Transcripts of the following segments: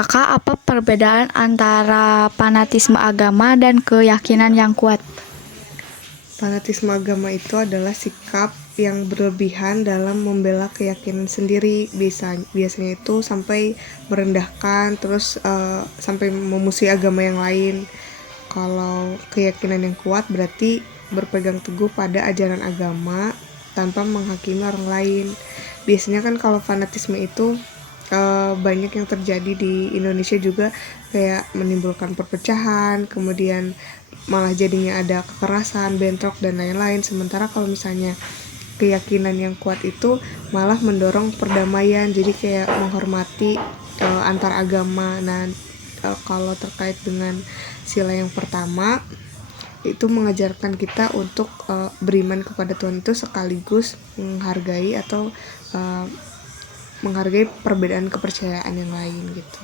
Kakak, apa perbedaan antara fanatisme agama dan keyakinan yang kuat? Fanatisme agama itu adalah sikap yang berlebihan dalam membela keyakinan sendiri. Biasanya itu sampai merendahkan, terus sampai memusuhi agama yang lain. Kalau keyakinan yang kuat berarti berpegang teguh pada ajaran agama tanpa menghakimi orang lain. Biasanya kan kalau fanatisme itu banyak yang terjadi di Indonesia juga, kayak menimbulkan perpecahan, kemudian malah jadinya ada kekerasan, bentrok dan lain-lain. Sementara kalau misalnya keyakinan yang kuat itu malah mendorong perdamaian, jadi kayak menghormati antar agama. Nah, kalau terkait dengan sila yang pertama, itu mengajarkan kita untuk beriman kepada Tuhan itu sekaligus menghargai atau menghargai perbedaan kepercayaan yang lain gitu.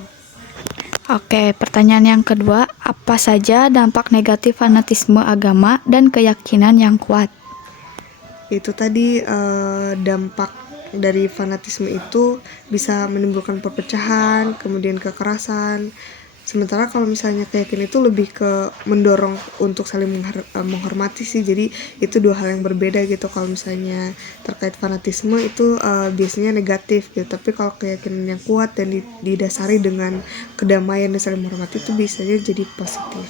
Oke, pertanyaan yang kedua, apa saja dampak negatif fanatisme agama dan keyakinan yang kuat? Itu tadi dampak dari fanatisme itu bisa menimbulkan perpecahan, kemudian kekerasan. Sementara kalau misalnya keyakinan itu lebih ke mendorong untuk saling menghormati sih. Jadi itu dua hal yang berbeda gitu. Kalau misalnya terkait fanatisme itu biasanya negatif gitu. Tapi kalau keyakinan yang kuat dan didasari dengan kedamaian dan saling menghormati itu biasanya jadi positif.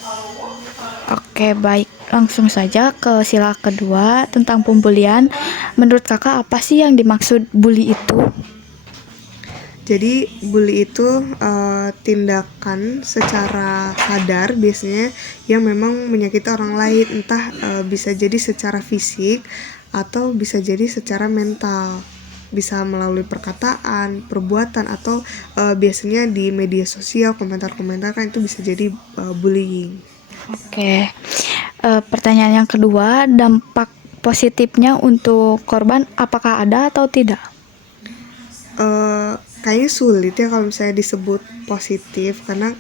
Oke, baik. Langsung saja ke sila kedua tentang pembulian. Menurut kakak, apa sih yang dimaksud bully itu? Jadi bully itu tindakan secara sadar biasanya yang memang menyakiti orang lain, entah bisa jadi secara fisik atau bisa jadi secara mental, bisa melalui perkataan, perbuatan, atau biasanya di media sosial, komentar-komentar kan itu bisa jadi bullying. Oke, pertanyaan yang kedua, dampak positifnya untuk korban apakah ada atau tidak? Kayaknya sulit ya kalau misalnya disebut positif, karena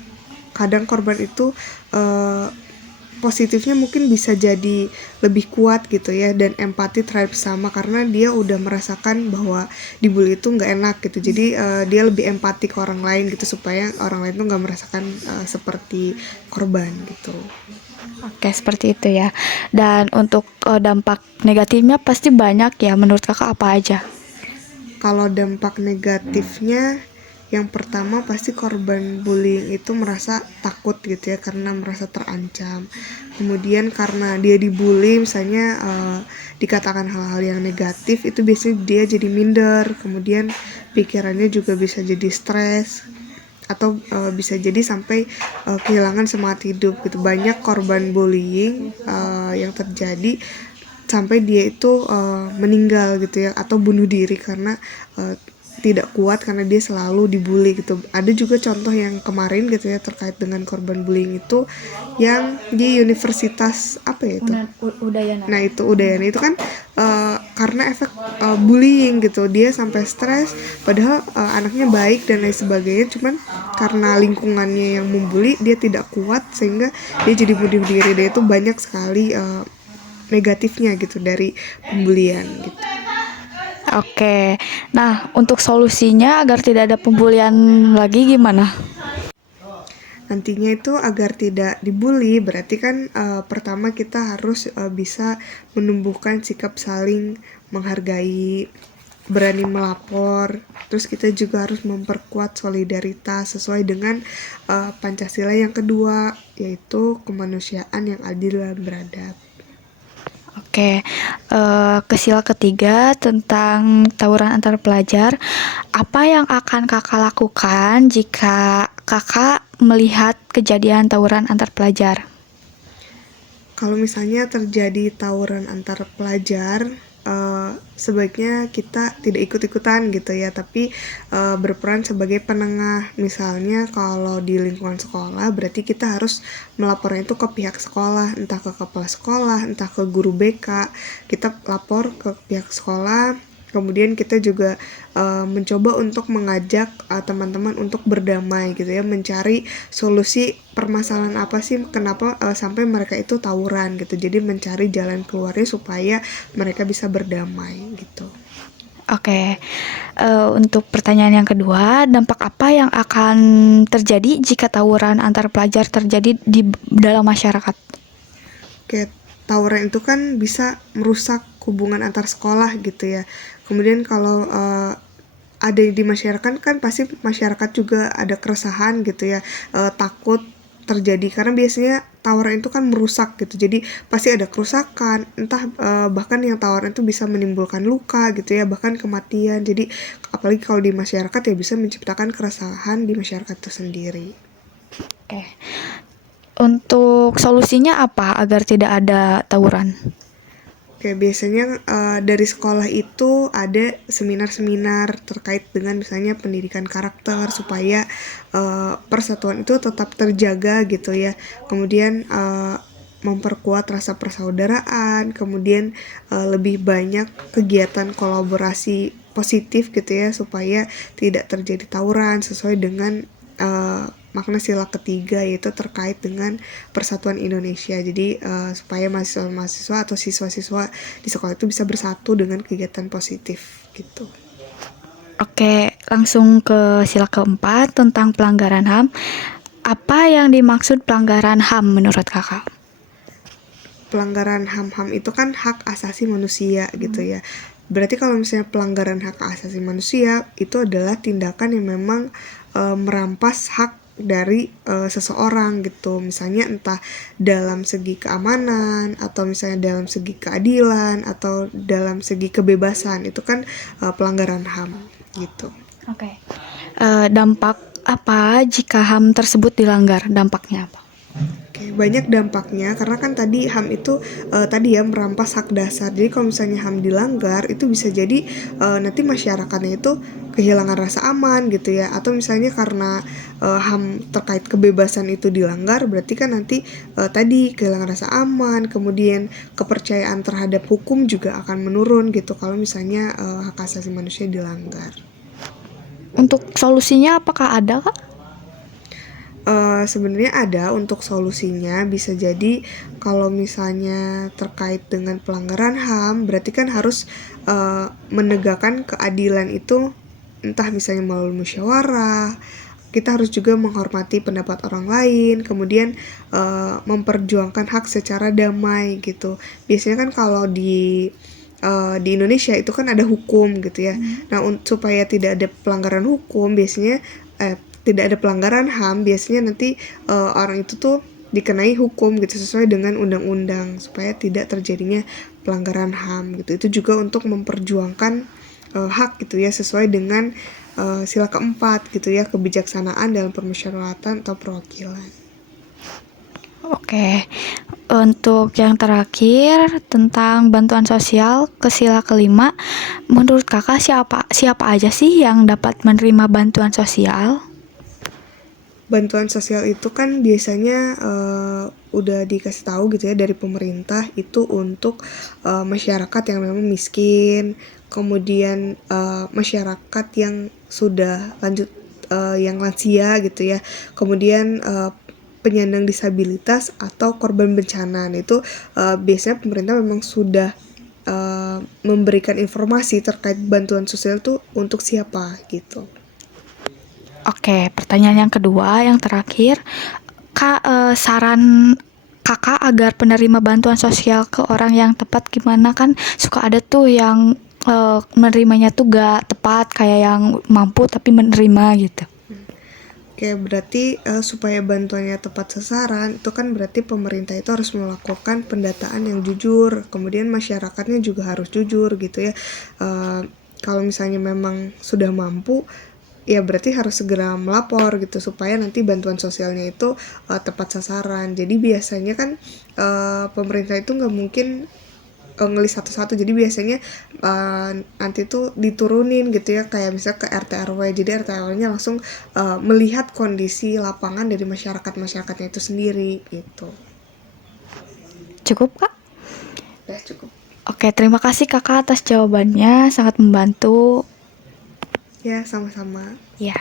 kadang korban itu positifnya mungkin bisa jadi lebih kuat gitu ya, dan empati terhadap sesama karena dia udah merasakan bahwa dibully itu nggak enak gitu. Jadi dia lebih empati ke orang lain gitu, supaya orang lain tuh nggak merasakan seperti korban gitu. Oke, seperti itu ya. Dan untuk dampak negatifnya pasti banyak ya. Menurut kakak apa aja? Kalau dampak negatifnya, yang pertama pasti korban bullying itu merasa takut gitu ya, karena merasa terancam. Kemudian karena dia dibully misalnya dikatakan hal-hal yang negatif, itu biasanya dia jadi minder. Kemudian pikirannya juga bisa jadi stres, atau bisa jadi sampai kehilangan semangat hidup gitu. Banyak korban bullying yang terjadi sampai dia itu meninggal gitu ya, atau bunuh diri karena tidak kuat karena dia selalu dibully gitu. Ada juga contoh yang kemarin gitu ya, terkait dengan korban bullying itu, yang di universitas apa ya itu, Udayana. nah itu Udayana itu kan karena efek bullying gitu, dia sampai stres padahal anaknya baik dan lain sebagainya, cuman karena lingkungannya yang membuli dia tidak kuat sehingga dia jadi bunuh diri. Dan itu banyak sekali negatifnya gitu dari pembulian gitu. Oke. Nah, untuk solusinya agar tidak ada pembulian lagi gimana? Nantinya itu agar tidak dibully berarti kan pertama kita harus bisa menumbuhkan sikap saling menghargai, berani melapor. Terus kita juga harus memperkuat solidaritas sesuai dengan Pancasila yang kedua, yaitu kemanusiaan yang adil dan beradab. Oke, ke sila ketiga tentang tawuran antar pelajar. Apa yang akan kakak lakukan jika kakak melihat kejadian tawuran antar pelajar? Kalau misalnya terjadi tawuran antar pelajar, sebaiknya kita tidak ikut-ikutan gitu ya, tapi berperan sebagai penengah. Misalnya kalau di lingkungan sekolah, berarti kita harus melapornya itu ke pihak sekolah, entah ke kepala sekolah, entah ke guru BK. Kita lapor ke pihak sekolah. Kemudian kita juga mencoba untuk mengajak teman-teman untuk berdamai gitu ya, mencari solusi permasalahan apa sih kenapa sampai mereka itu tawuran gitu. Jadi mencari jalan keluarnya supaya mereka bisa berdamai gitu. Oke, untuk pertanyaan yang kedua, dampak apa yang akan terjadi jika tawuran antar pelajar terjadi di dalam masyarakat? Kayak tawuran itu kan bisa merusak hubungan antar sekolah gitu ya. Kemudian kalau ada di masyarakat kan pasti masyarakat juga ada keresahan gitu ya, takut terjadi karena biasanya tawuran itu kan merusak gitu. Jadi pasti ada kerusakan, entah bahkan yang tawuran itu bisa menimbulkan luka gitu ya, bahkan kematian. Jadi apalagi kalau di masyarakat ya bisa menciptakan keresahan di masyarakat itu sendiri. Oke, untuk solusinya apa agar tidak ada tawuran? Oke, biasanya dari sekolah itu ada seminar-seminar terkait dengan misalnya pendidikan karakter supaya persatuan itu tetap terjaga gitu ya. Kemudian memperkuat rasa persaudaraan, kemudian lebih banyak kegiatan kolaborasi positif gitu ya supaya tidak terjadi tawuran sesuai dengan makna sila ketiga yaitu terkait dengan persatuan Indonesia. Jadi supaya mahasiswa-mahasiswa atau siswa-siswa di sekolah itu bisa bersatu dengan kegiatan positif gitu. Oke, langsung ke sila keempat tentang pelanggaran HAM. Apa yang dimaksud pelanggaran HAM menurut kakak? Pelanggaran HAM-HAM itu kan hak asasi manusia gitu ya. Berarti kalau misalnya pelanggaran hak asasi manusia itu adalah tindakan yang memang merampas hak dari seseorang gitu. Misalnya entah dalam segi keamanan atau misalnya dalam segi keadilan atau dalam segi kebebasan. Itu kan pelanggaran HAM gitu. Oke. Dampak apa jika HAM tersebut dilanggar? Dampaknya apa? Oke, banyak dampaknya karena kan tadi HAM itu tadi ya merampas hak dasar. Jadi kalau misalnya HAM dilanggar itu bisa jadi nanti masyarakatnya itu kehilangan rasa aman gitu ya. Atau misalnya karena HAM terkait kebebasan itu dilanggar, berarti kan nanti tadi kehilangan rasa aman, kemudian kepercayaan terhadap hukum juga akan menurun gitu kalau misalnya hak asasi manusia dilanggar. Untuk solusinya apakah ada, Kak? Sebenarnya ada untuk solusinya, bisa jadi kalau misalnya terkait dengan pelanggaran HAM, berarti kan harus menegakkan keadilan itu entah misalnya melalui musyawarah, kita harus juga menghormati pendapat orang lain, kemudian memperjuangkan hak secara damai gitu. Biasanya kan kalau di Indonesia itu kan ada hukum gitu ya. Nah, supaya tidak ada pelanggaran hukum, biasanya tidak ada pelanggaran HAM, biasanya nanti orang itu tuh dikenai hukum gitu sesuai dengan undang-undang supaya tidak terjadinya pelanggaran HAM gitu. Itu juga untuk memperjuangkan hak gitu ya sesuai dengan sila keempat gitu ya, kebijaksanaan dalam permusyawaratan atau perwakilan. Oke. Untuk yang terakhir tentang bantuan sosial ke sila kelima, menurut kakak siapa aja sih yang dapat menerima bantuan sosial? Bantuan sosial itu kan biasanya udah dikasih tahu gitu ya dari pemerintah itu untuk masyarakat yang memang miskin, kemudian masyarakat yang sudah lanjut yang lansia gitu ya, kemudian penyandang disabilitas atau korban bencana. Nah, itu biasanya pemerintah memang sudah memberikan informasi terkait bantuan sosial tuh untuk siapa gitu. Oke, pertanyaan yang kedua, yang terakhir, Kak, saran kakak agar penerima bantuan sosial ke orang yang tepat gimana? Kan suka ada tuh yang menerimanya tuh gak tepat, kayak yang mampu tapi menerima gitu. Oke, berarti supaya bantuannya tepat sasaran, itu kan berarti pemerintah itu harus melakukan pendataan yang jujur, kemudian masyarakatnya juga harus jujur gitu ya. Kalau misalnya memang sudah mampu, ya berarti harus segera melapor gitu supaya nanti bantuan sosialnya itu tepat sasaran. Jadi biasanya kan pemerintah itu nggak mungkin ngelis satu-satu, jadi biasanya nanti tuh diturunin gitu ya, kayak misalnya ke RT RW, jadi RT RW-nya langsung melihat kondisi lapangan dari masyarakatnya itu sendiri gitu. Cukup, Kak? Udah cukup Oke, terima kasih kakak atas jawabannya, sangat membantu. ya, sama-sama. Ya.